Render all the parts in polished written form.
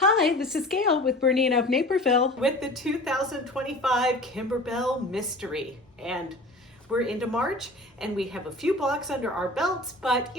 Hi, this is Gayle with BERNINA of Naperville. With the 2025 Kimberbell Mystery. And we're into March and we have a few blocks under our belts, but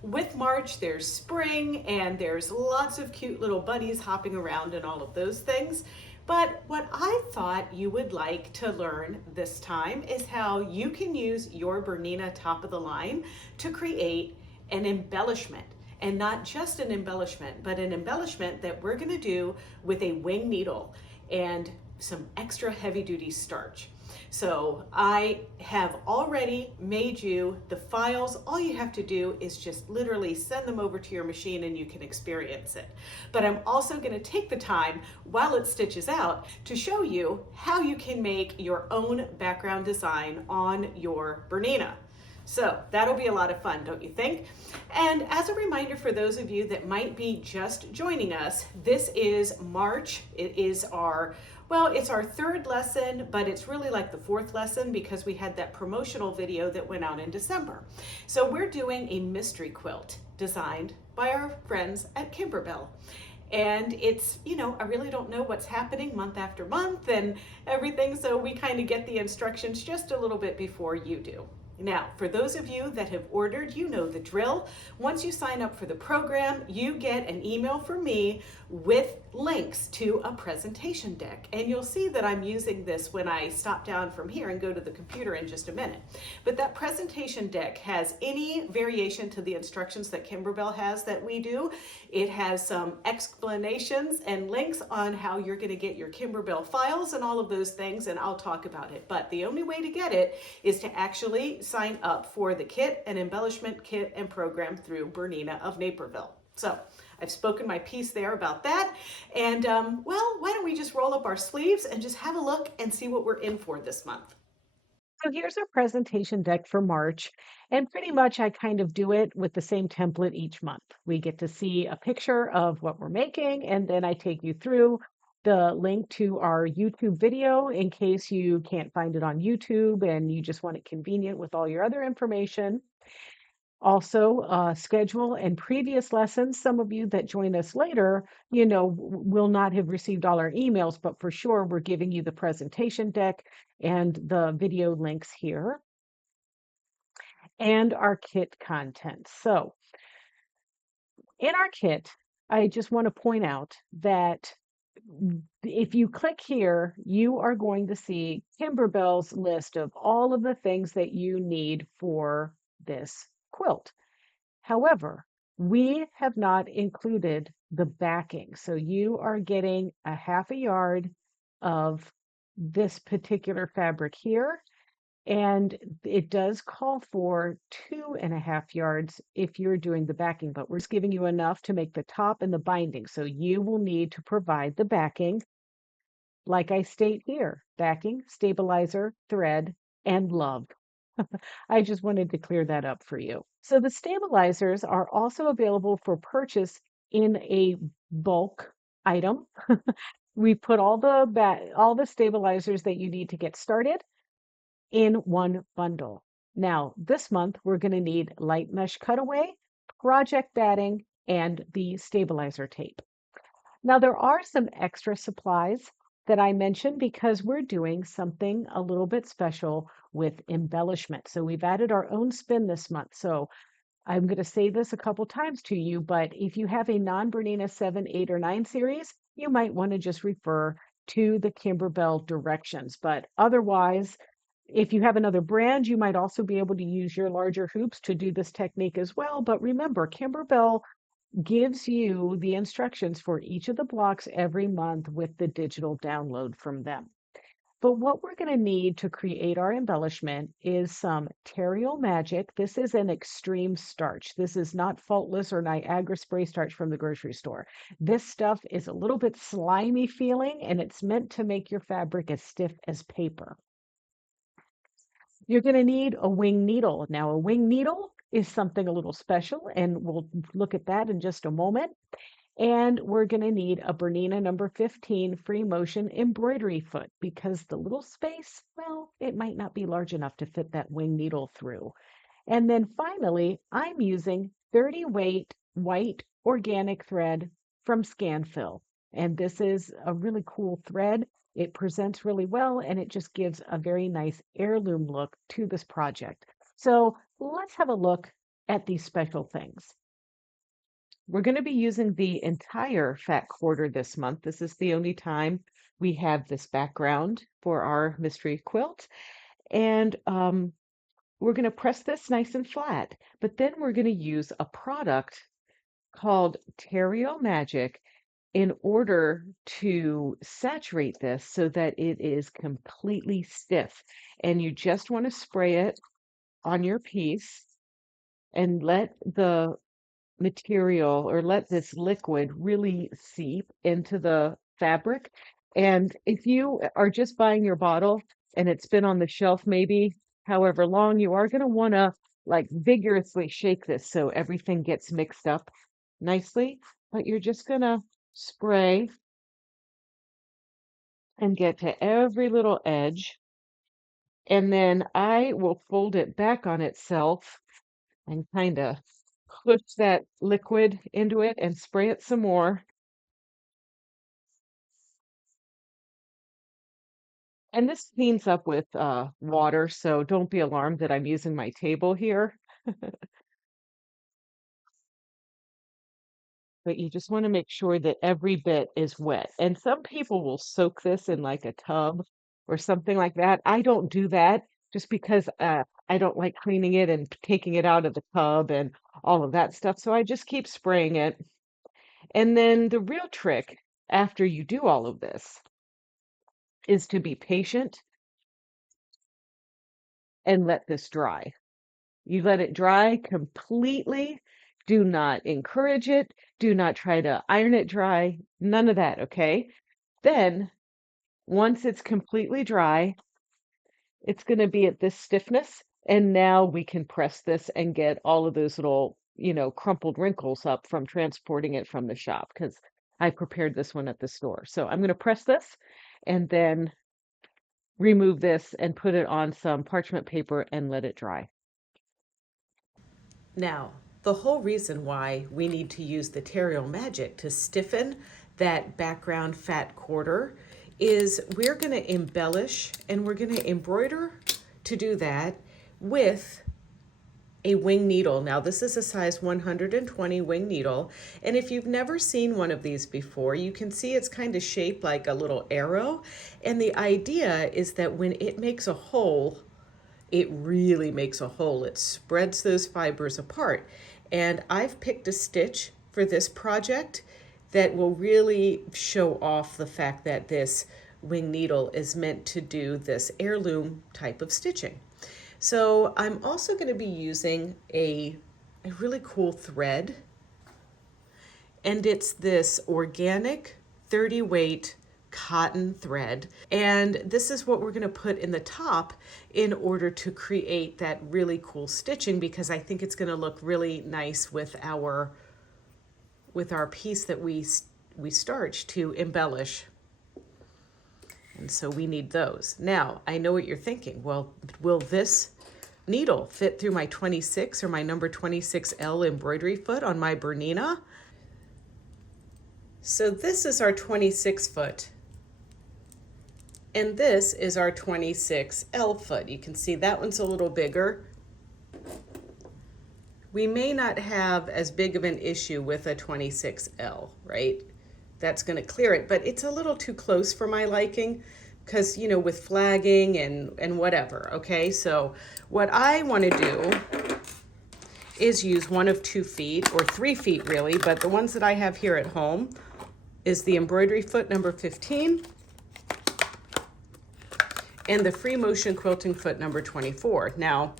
with March there's spring and there's lots of cute little bunnies hopping around and all of those things. But what I thought you would like to learn this time is how you can use your Bernina top of the line to create an embellishment. And not just an embellishment, but an embellishment that we're going to do with a wing needle and some extra heavy duty starch. So I have already made you the files. All you have to do is just literally send them over to your machine and you can experience it. But I'm also going to take the time while it stitches out to show you how you can make your own background design on your Bernina. So that'll be a lot of fun, don't you think? And as a reminder for those of you that might be just joining us, this is March. It is it's our third lesson, but it's really like the fourth lesson because we had that promotional video that went out in December. So we're doing a mystery quilt designed by our friends at Kimberbell. And it's, I really don't know what's happening month after month and everything, so we kind of get the instructions just a little bit before you do. Now, for those of you that have ordered, you know the drill. Once you sign up for the program, you get an email from me with links to a presentation deck. And you'll see that I'm using this when I stop down from here and go to the computer in just a minute. But that presentation deck has any variation to the instructions that Kimberbell has that we do. It has some explanations and links on how you're going to get your Kimberbell files and all of those things, and I'll talk about it. But the only way to get it is to actually sign up for the kit and embellishment kit and program through BERNINA of Naperville. So I've spoken my piece there about that. And why don't we just roll up our sleeves and just have a look and see what we're in for this month. So here's our presentation deck for March. And pretty much I kind of do it with the same template each month. We get to see a picture of what we're making, and then I take you through the link to our YouTube video in case you can't find it on YouTube and you just want it convenient with all your other information. Also, schedule and previous lessons. Some of you that join us later, will not have received all our emails, but for sure, we're giving you the presentation deck and the video links here and our kit content. So in our kit, I just want to point out that if you click here, you are going to see Kimberbell's list of all of the things that you need for this quilt. However, we have not included the backing. So you are getting a half a yard of this particular fabric here. And it does call for 2.5 yards if you're doing the backing, but we're just giving you enough to make the top and the binding. So you will need to provide the backing, like I state here, backing, stabilizer, thread, and love. I just wanted to clear that up for you. So the stabilizers are also available for purchase in a bulk item. We put all the stabilizers that you need to get started in one bundle. Now, this month we're going to need light mesh cutaway, project batting, and the stabilizer tape. Now, there are some extra supplies that I mentioned because we're doing something a little bit special with embellishment. So we've added our own spin this month. So I'm going to say this a couple times to you, but if you have a non-Bernina 7, 8, or 9 series, you might want to just refer to the Kimberbell directions. But otherwise, if you have another brand, you might also be able to use your larger hoops to do this technique as well. But remember, Kimberbell gives you the instructions for each of the blocks every month with the digital download from them. But what we're going to need to create our embellishment is some Terial Magic. This is an extreme starch. This is not Faultless or Niagara spray starch from the grocery store. This stuff is a little bit slimy feeling, and it's meant to make your fabric as stiff as paper. You're going to need a wing needle. Now, a wing needle is something a little special, and we'll look at that in just a moment. And we're going to need a Bernina number 15 free motion embroidery foot because the little space, well, it might not be large enough to fit that wing needle through. And then finally, I'm using 30 weight white organic thread from Scanfill. And this is a really cool thread. It presents really well and it just gives a very nice heirloom look to this project. So let's have a look at these special things. We're going to be using the entire fat quarter this month. This is the only time we have this background for our mystery quilt. And we're going to press this nice and flat, but then we're going to use a product called Terial Magic in order to saturate this so that it is completely stiff. And you just want to spray it on your piece and let the material or let this liquid really seep into the fabric. And if you are just buying your bottle and it's been on the shelf maybe however long, you are going to want to like vigorously shake this so everything gets mixed up nicely. But you're just going to spray and get to every little edge. And then I will fold it back on itself and kind of push that liquid into it and spray it some more. And this cleans up with water, so don't be alarmed that I'm using my table here. But you just want to make sure that every bit is wet. And some people will soak this in like a tub or something like that. I don't do that just because I don't like cleaning it and taking it out of the tub and all of that stuff. So I just keep spraying it. And then the real trick after you do all of this is to be patient and let this dry. You let it dry completely. Do not encourage it. Do not try to iron it dry. None of that, okay? Then, once it's completely dry, it's going to be at this stiffness. And now we can press this and get all of those little, crumpled wrinkles up from transporting it from the shop because I prepared this one at the store. So I'm going to press this and then remove this and put it on some parchment paper and let it dry. Now, the whole reason why we need to use the Terial Magic to stiffen that background fat quarter is we're going to embellish and we're going to embroider to do that with a wing needle. Now, this is a size 120 wing needle, and if you've never seen one of these before, you can see it's kind of shaped like a little arrow, and the idea is that when it makes a hole, it really makes a hole. It spreads those fibers apart. And I've picked a stitch for this project that will really show off the fact that this wing needle is meant to do this heirloom type of stitching. So I'm also going to be using a really cool thread, and it's this organic 30 weight cotton thread. And this is what we're going to put in the top in order to create that really cool stitching, because I think it's going to look really nice with our piece that we starch to embellish. And so we need those. Now, I know what you're thinking. Well, will this needle fit through my 26 or my number 26L embroidery foot on my Bernina? So this is our 26 foot. And this is our 26L foot. You can see that one's a little bigger. We may not have as big of an issue with a 26L, right? That's going to clear it, but it's a little too close for my liking because, with flagging and whatever, okay? So what I want to do is use one of 2 feet, or 3 feet really, but the ones that I have here at home is the embroidery foot number 15 and the free motion quilting foot number 24. Now,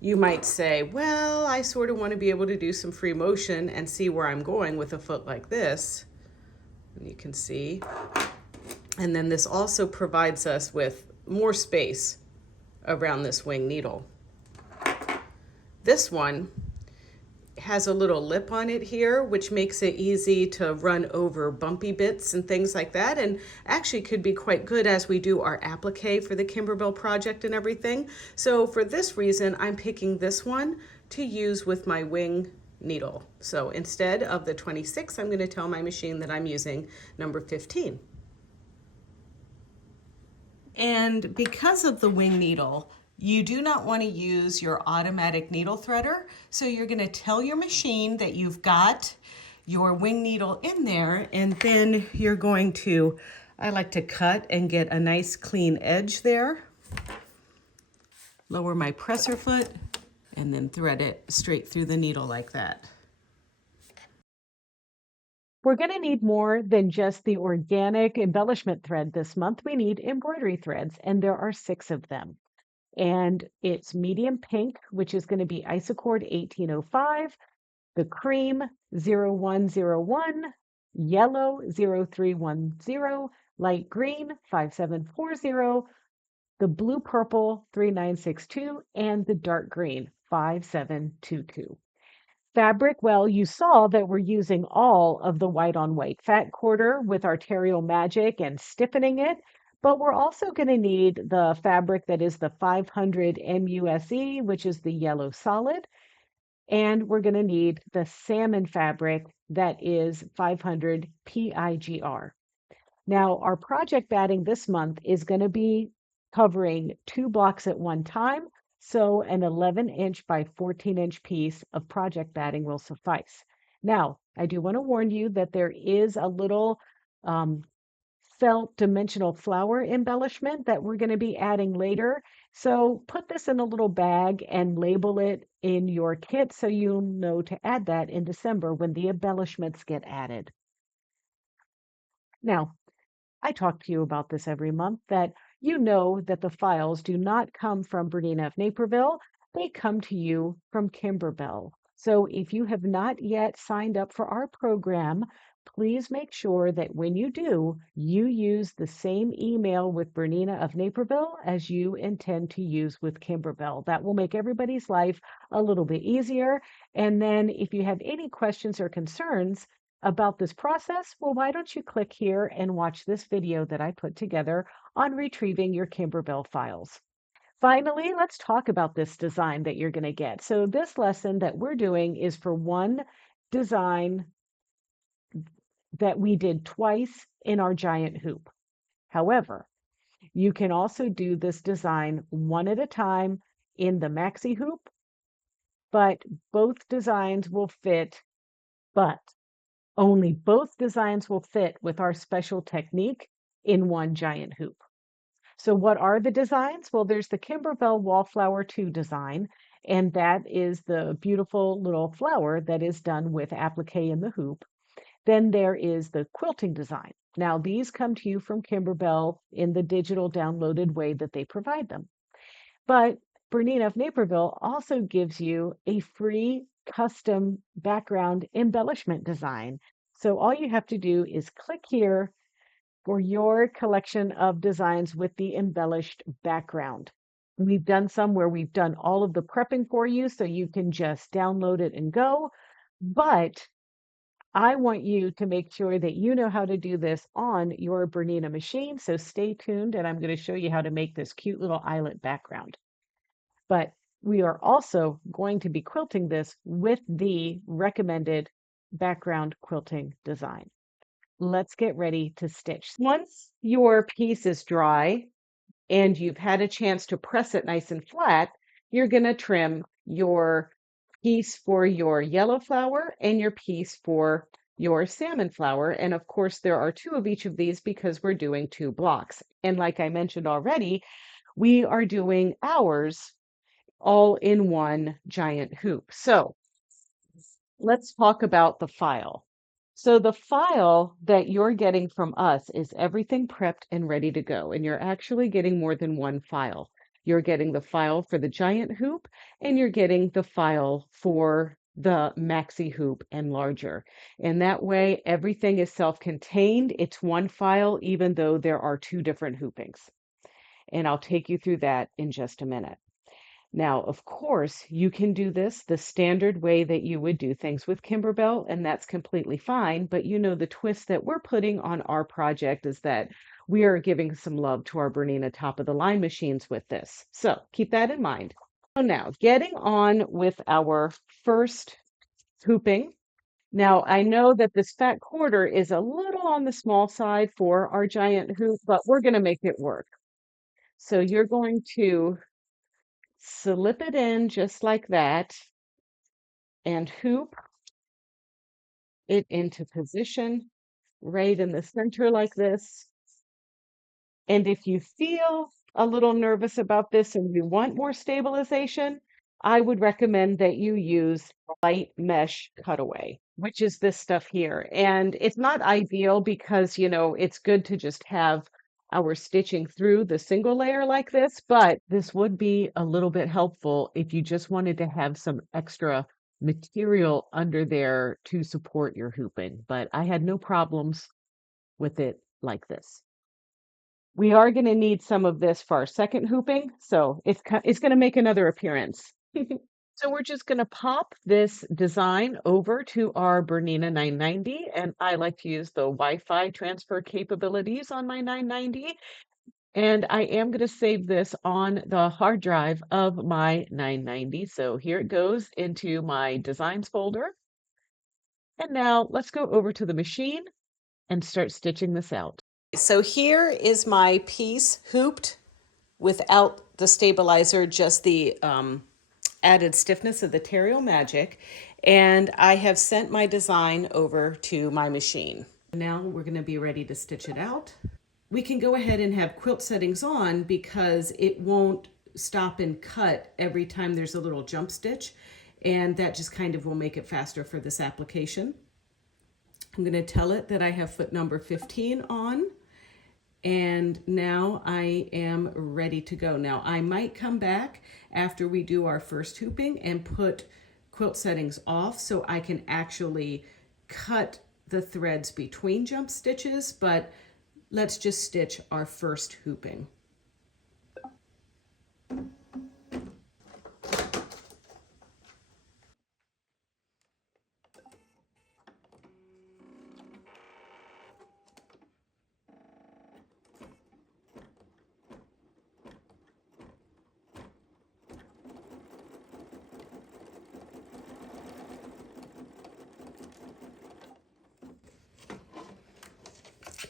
you might say, well, I sort of want to be able to do some free motion and see where I'm going with a foot like this. And you can see. And then this also provides us with more space around this wing needle. This one has a little lip on it here, which makes it easy to run over bumpy bits and things like that, and actually could be quite good as we do our applique for the Kimberbell project and everything. So for this reason, I'm picking this one to use with my wing, needle. So instead of the 26, I'm going to tell my machine that I'm using number 15. And because of the wing needle, you do not want to use your automatic needle threader. So you're going to tell your machine that you've got your wing needle in there, and then you're going to, I like to cut and get a nice clean edge there. Lower my presser foot and then thread it straight through the needle like that. We're going to need more than just the organic embellishment thread this month. We need embroidery threads, and there are 6 of them. And it's medium pink, which is going to be Isocord 1805, the cream 0101, yellow 0310, light green 5740, the blue purple 3962, and the dark green 5722. Fabric, well, you saw that we're using all of the white on white fat quarter with our Terial Magic and stiffening it, but we're also going to need the fabric that is the 500 MUSE, which is the yellow solid, and we're going to need the salmon fabric that is 500 PIGR. Now, our project batting this month is going to be covering 2 blocks at one time, so an 11-inch by 14-inch piece of project batting will suffice. Now, I do want to warn you that there is a little felt dimensional flower embellishment that we're going to be adding later. So put this in a little bag and label it in your kit so you'll know to add that in December when the embellishments get added. Now, I talk to you about this every month, that you know that the files do not come from BERNINA of Naperville. They come to you from Kimberbell. So if you have not yet signed up for our program, please make sure that when you do, you use the same email with BERNINA of Naperville as you intend to use with Kimberbell. That will make everybody's life a little bit easier. And then if you have any questions or concerns about this process, well, why don't you click here and watch this video that I put together on retrieving your Kimberbell files. Finally, let's talk about this design that you're going to get. So this lesson that we're doing is for one design that we did twice in our giant hoop. However, you can also do this design one at a time in the maxi hoop, but both designs will fit, but only both designs will fit with our special technique in one giant hoop. So what are the designs? Well, there's the Kimberbell Wallflower 2 design, and that is the beautiful little flower that is done with applique in the hoop. Then there is the quilting design. Now, these come to you from Kimberbell in the digital downloaded way that they provide them. But BERNINA of Naperville also gives you a free custom background embellishment design. So all you have to do is click here for your collection of designs with the embellished background. We've done some where we've done all of the prepping for you, so you can just download it and go. But I want you to make sure that you know how to do this on your BERNINA machine. So stay tuned, and I'm going to show you how to make this cute little eyelet background. But we are also going to be quilting this with the recommended background quilting design. Let's get ready to stitch. Once your piece is dry and you've had a chance to press it nice and flat, you're going to trim your piece for your yellow flower and your piece for your salmon flower. And of course, there are 2 of each of these because we're doing 2 blocks. And like I mentioned already, we are doing ours all in one giant hoop. So let's talk about the file. So the file that you're getting from us is everything prepped and ready to go. And you're actually getting more than one file. You're getting the file for the giant hoop, and you're getting the file for the maxi hoop and larger. And that way, everything is self-contained. It's one file, even though there are 2 different hoopings. And I'll take you through that in just a minute. Now, of course, you can do this the standard way that you would do things with Kimberbell, and that's completely fine. But you know, the twist that we're putting on our project is that we are giving some love to our BERNINA top of the line machines with this. So keep that in mind. So now, getting on with our first hooping. Now, I know that this fat quarter is a little on the small side for our giant hoop, but we're going to make it work. So you're going to slip it in just like that and hoop it into position right in the center like this. And if you feel a little nervous about this and you want more stabilization, I would recommend that you use light mesh cutaway, which is this stuff here. And it's not ideal because, it's good to just have our stitching through the single layer like this, but this would be a little bit helpful if you just wanted to have some extra material under there to support your hooping. But I had no problems with it like this. We are going to need some of this for our second hooping, so it's going to make another appearance. So we're just going to pop this design over to our Bernina 990, and I like to use the Wi-Fi transfer capabilities on my 990. And I am going to save this on the hard drive of my 990. So here it goes into my designs folder. And now let's go over to the machine and start stitching this out. So here is my piece hooped without the stabilizer, just the added stiffness of the Terial Magic. And I have sent my design over to my machine. Now we're going to be ready to stitch it out. We can go ahead and have quilt settings on because it won't stop and cut every time there's a little jump stitch. And that just kind of will make it faster for this application. I'm going to tell it that I have foot number 15 on. And now I am ready to go. Now I might come back after we do our first hooping and put quilt settings off so I can actually cut the threads between jump stitches, but let's just stitch our first hooping.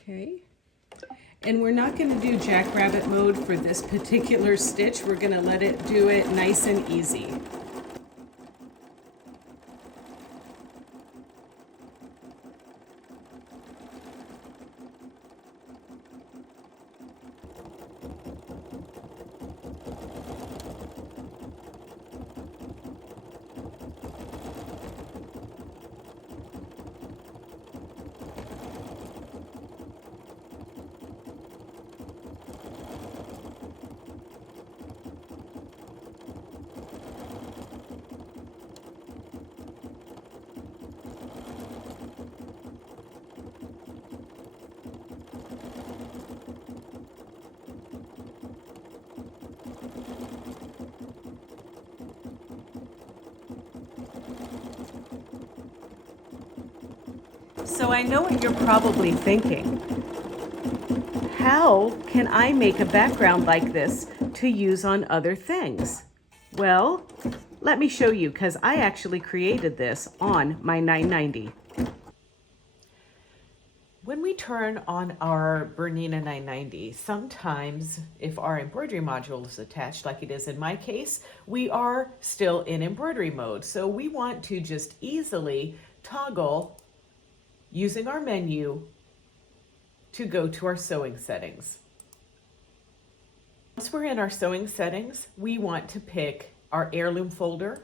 Okay. And we're not going to do jackrabbit mode for this particular stitch. We're going to let it do it nice and easy. So I know what you're probably thinking. How can I make a background like this to use on other things? Well, let me show you because I actually created this on my 990. When we turn on our Bernina 990, sometimes if our embroidery module is attached, like it is in my case, we are still in embroidery mode. So we want to just easily toggle using our menu to go to our sewing settings. Once we're in our sewing settings, we want to pick our heirloom folder,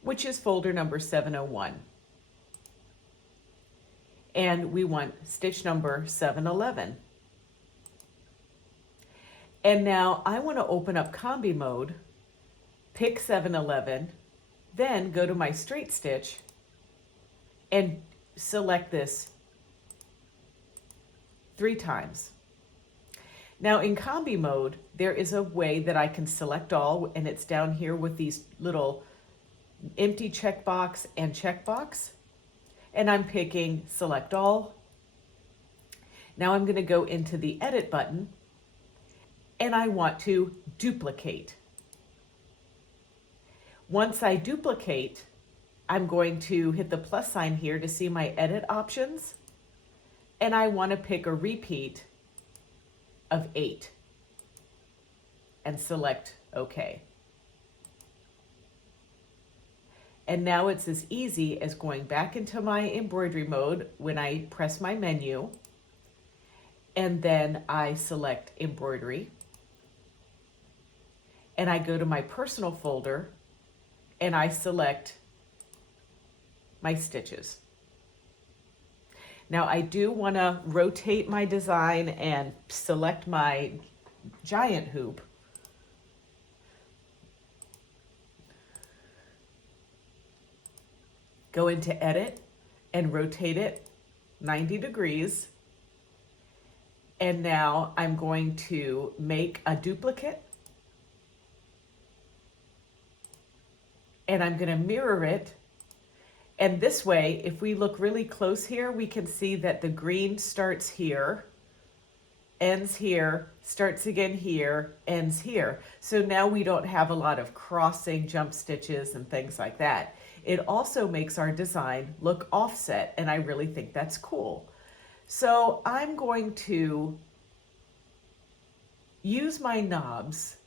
which is folder number 701. And we want stitch number 711. And now I want to open up combi mode, pick 711, then go to my straight stitch and select this 3 times. Now in combi mode, there is a way that I can select all, and it's down here with these little empty checkbox and checkbox. And I'm picking select all. Now I'm going to go into the edit button and I want to duplicate. Once I duplicate, I'm going to hit the plus sign here to see my edit options. And I want to pick a repeat of 8 and select OK. And now it's as easy as going back into my embroidery mode when I press my menu, and then I select embroidery, and I go to my personal folder, and I select my stitches. Now I do want to rotate my design and select my giant hoop. Go into edit and rotate it 90 degrees. And now I'm going to make a duplicate, and I'm going to mirror it. And this way, if we look really close here, we can see that the green starts here, ends here, starts again here, ends here. So now we don't have a lot of crossing jump stitches and things like that. It also makes our design look offset, and I really think that's cool. So I'm going to use my knobs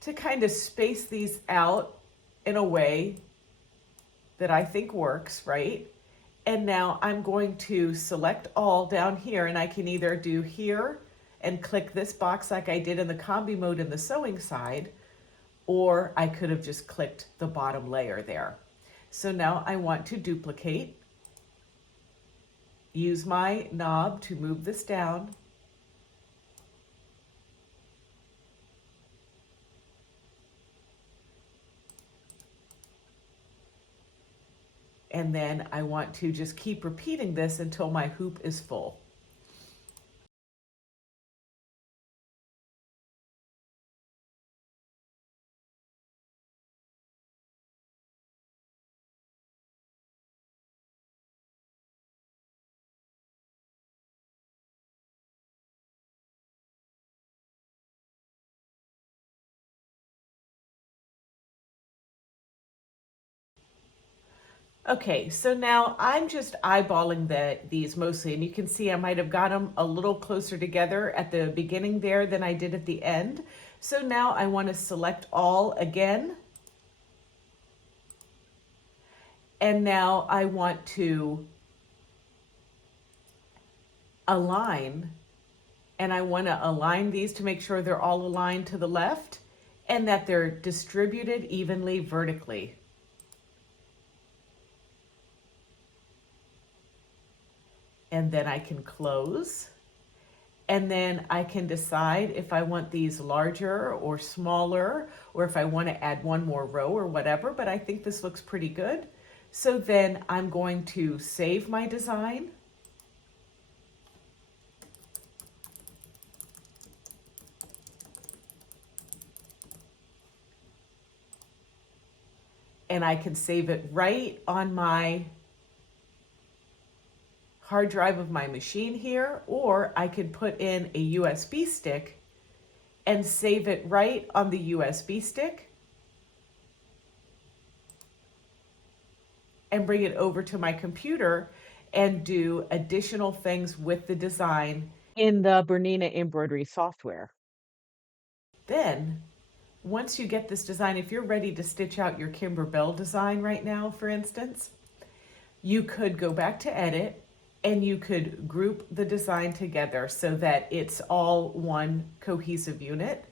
to kind of space these out in a way that I think works, right? And now I'm going to select all down here, and I can either do here and click this box like I did in the combi mode in the sewing side, or I could have just clicked the bottom layer there. So now I want to duplicate, use my knob to move this down, and then I want to just keep repeating this until my hoop is full. Okay, so now I'm just eyeballing these mostly, and you can see I might have got them a little closer together at the beginning there than I did at the end. So now I want to select all again. And now I want to align, and I want to align these to make sure they're all aligned to the left and that they're distributed evenly vertically. And then I can close, and then I can decide if I want these larger or smaller, or if I want to add one more row or whatever, but I think this looks pretty good. So then I'm going to save my design. And I can save it right on my hard drive of my machine here, or I could put in a USB stick and save it right on the USB stick and bring it over to my computer and do additional things with the design. In the Bernina embroidery software. Then, once you get this design, if you're ready to stitch out your Kimberbell design right now, for instance, you could go back to edit and you could group the design together so that it's all one cohesive unit.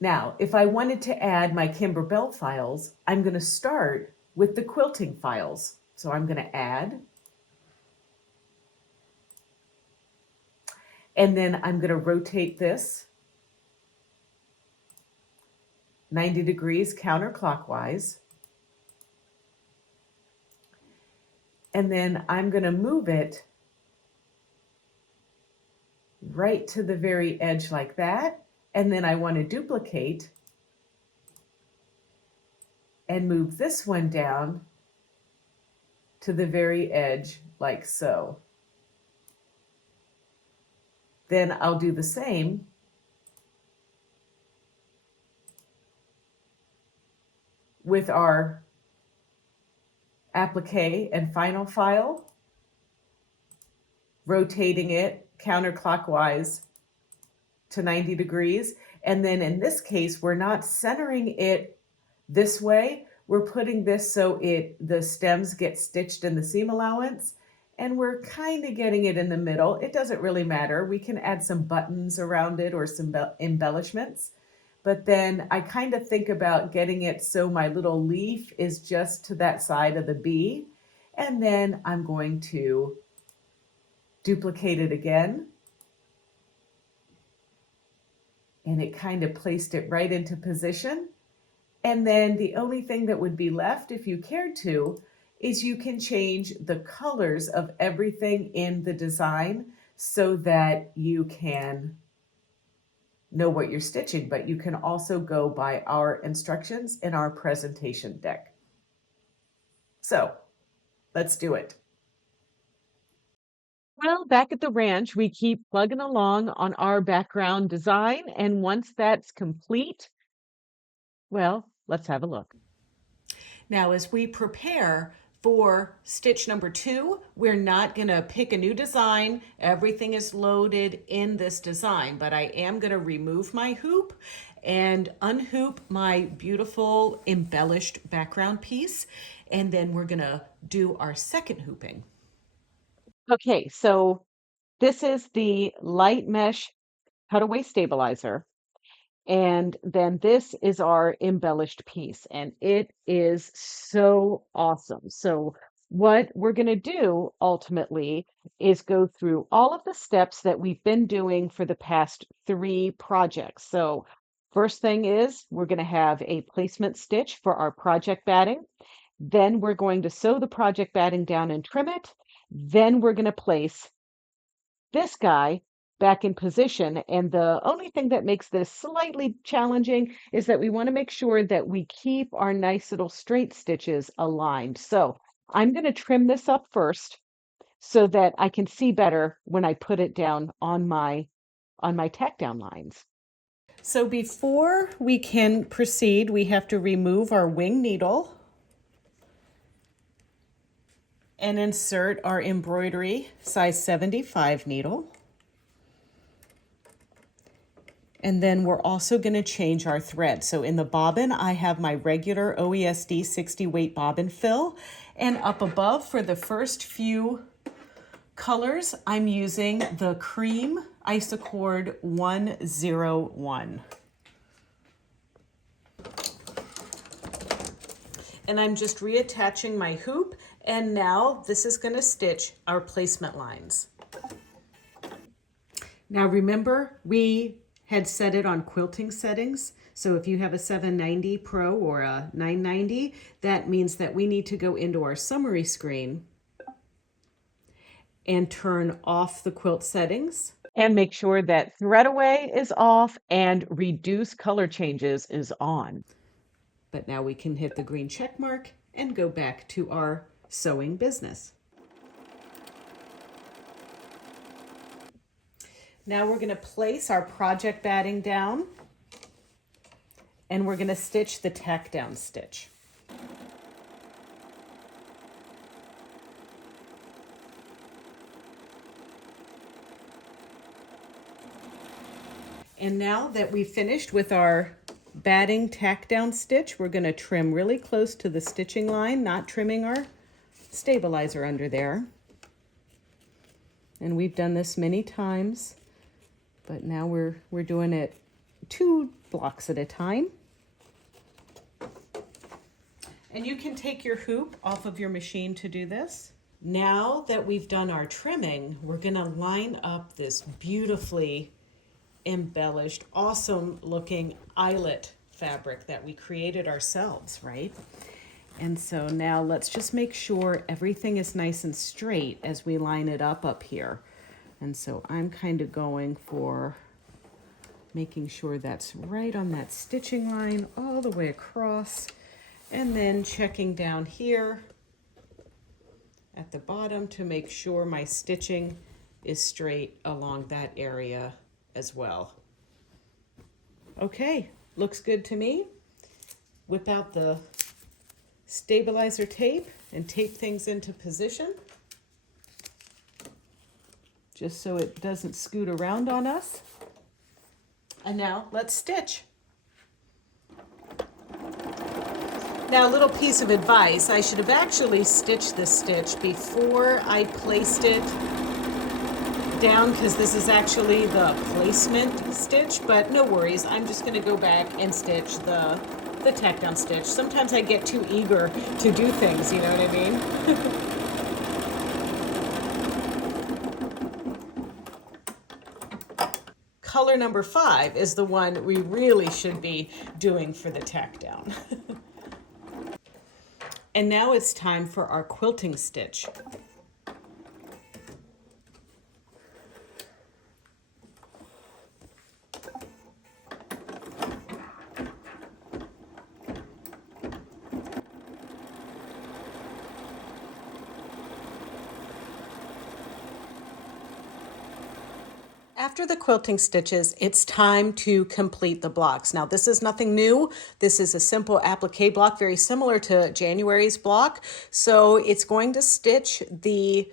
Now, if I wanted to add my Kimberbell files, I'm going to start with the quilting files. So I'm going to add, and then I'm going to rotate this 90 degrees counterclockwise. And then I'm going to move it right to the very edge like that. And then I want to duplicate and move this one down to the very edge like so. Then I'll do the same with our applique and final file, rotating it counterclockwise to 90 degrees. And then in this case, we're not centering it this way. We're putting this so the stems get stitched in the seam allowance, and we're kind of getting it in the middle. It doesn't really matter. We can add some buttons around it or some embellishments. But then I kind of think about getting it so my little leaf is just to that side of the bee. And then I'm going to duplicate it again. And it kind of placed it right into position. And then the only thing that would be left, if you cared to, is you can change the colors of everything in the design so that you can know what you're stitching, but you can also go by our instructions in our presentation deck. So let's do it. Well, back at the ranch, we keep plugging along on our background design, and once that's complete, well, let's have a look. Now, as we prepare for stitch number 2, we're not going to pick a new design. Everything is loaded in this design, but I am going to remove my hoop and unhoop my beautiful embellished background piece, and then we're going to do our second hooping. Okay, so this is the light mesh cutaway stabilizer. And then this is our embellished piece, and it is so awesome. So what we're going to do ultimately is go through all of the steps that we've been doing for the past 3 projects. So first thing is we're going to have a placement stitch for our project batting. Then we're going to sew the project batting down and trim it. Then we're going to place this guy back in position. And the only thing that makes this slightly challenging is that we want to make sure that we keep our nice little straight stitches aligned. So I'm going to trim this up first so that I can see better when I put it down on my tack down lines. So before we can proceed, we have to remove our wing needle and insert our embroidery size 75 needle. And then we're also going to change our thread. So in the bobbin, I have my regular OESD 60 weight bobbin fill. And up above for the first few colors, I'm using the cream Isocord 101. And I'm just reattaching my hoop. And now this is going to stitch our placement lines. Now remember, we had set it on quilting settings. So if you have a 790 Pro or a 990, that means that we need to go into our summary screen and turn off the quilt settings. And make sure that thread away is off and reduce color changes is on. But now we can hit the green check mark and go back to our sewing business. Now we're going to place our project batting down, and we're going to stitch the tack down stitch. And now that we've finished with our batting tack down stitch, we're going to trim really close to the stitching line, not trimming our stabilizer under there. And we've done this many times, but now we're doing it 2 blocks at a time. And you can take your hoop off of your machine to do this. Now that we've done our trimming, we're going to line up this beautifully embellished, awesome looking eyelet fabric that we created ourselves, right? And so now let's just make sure everything is nice and straight as we line it up here. And so I'm kind of going for making sure that's right on that stitching line all the way across, and then checking down here at the bottom to make sure my stitching is straight along that area as well. Okay, looks good to me. Whip out the stabilizer tape and tape things into position, just so it doesn't scoot around on us. And now let's stitch. Now, a little piece of advice, I should have actually stitched this stitch before I placed it down, because this is actually the placement stitch, but no worries. I'm just gonna go back and stitch the tack down stitch. Sometimes I get too eager to do things, you know what I mean? Color number 5 is the one we really should be doing for the tack down. And now it's time for our quilting stitch. After the quilting stitches, it's time to complete the blocks. Now, this is nothing new. This is a simple applique block, very similar to January's block. So it's going to stitch the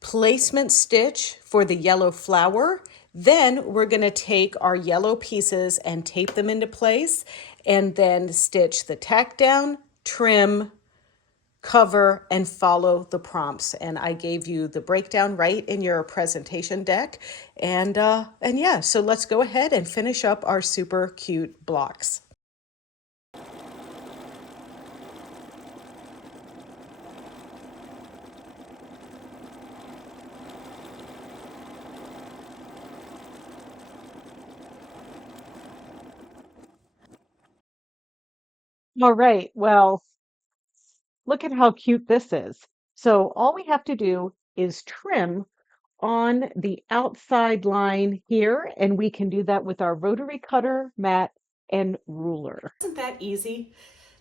placement stitch for the yellow flower. Then we're going to take our yellow pieces and tape them into place, and then stitch the tack down, trim, cover, and follow the prompts. And I gave you the breakdown right in your presentation deck. And yeah, so let's go ahead and finish up our super cute blocks. All right, well, look at how cute this is. So all we have to do is trim on the outside line here, and we can do that with our rotary cutter, mat, and ruler. Isn't that easy?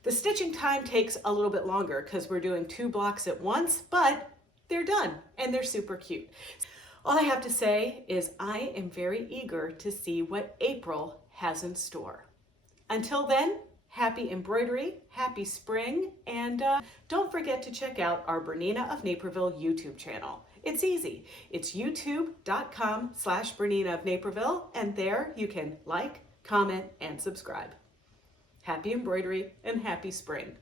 The stitching time takes a little bit longer because we're doing 2 blocks at once, but they're done and they're super cute. All I have to say is I am very eager to see what April has in store. Until then, happy embroidery, happy spring, and don't forget to check out our Bernina of Naperville YouTube channel. It's easy. It's youtube.com/Bernina of Naperville, and there you can like, comment, and subscribe. Happy embroidery and happy spring.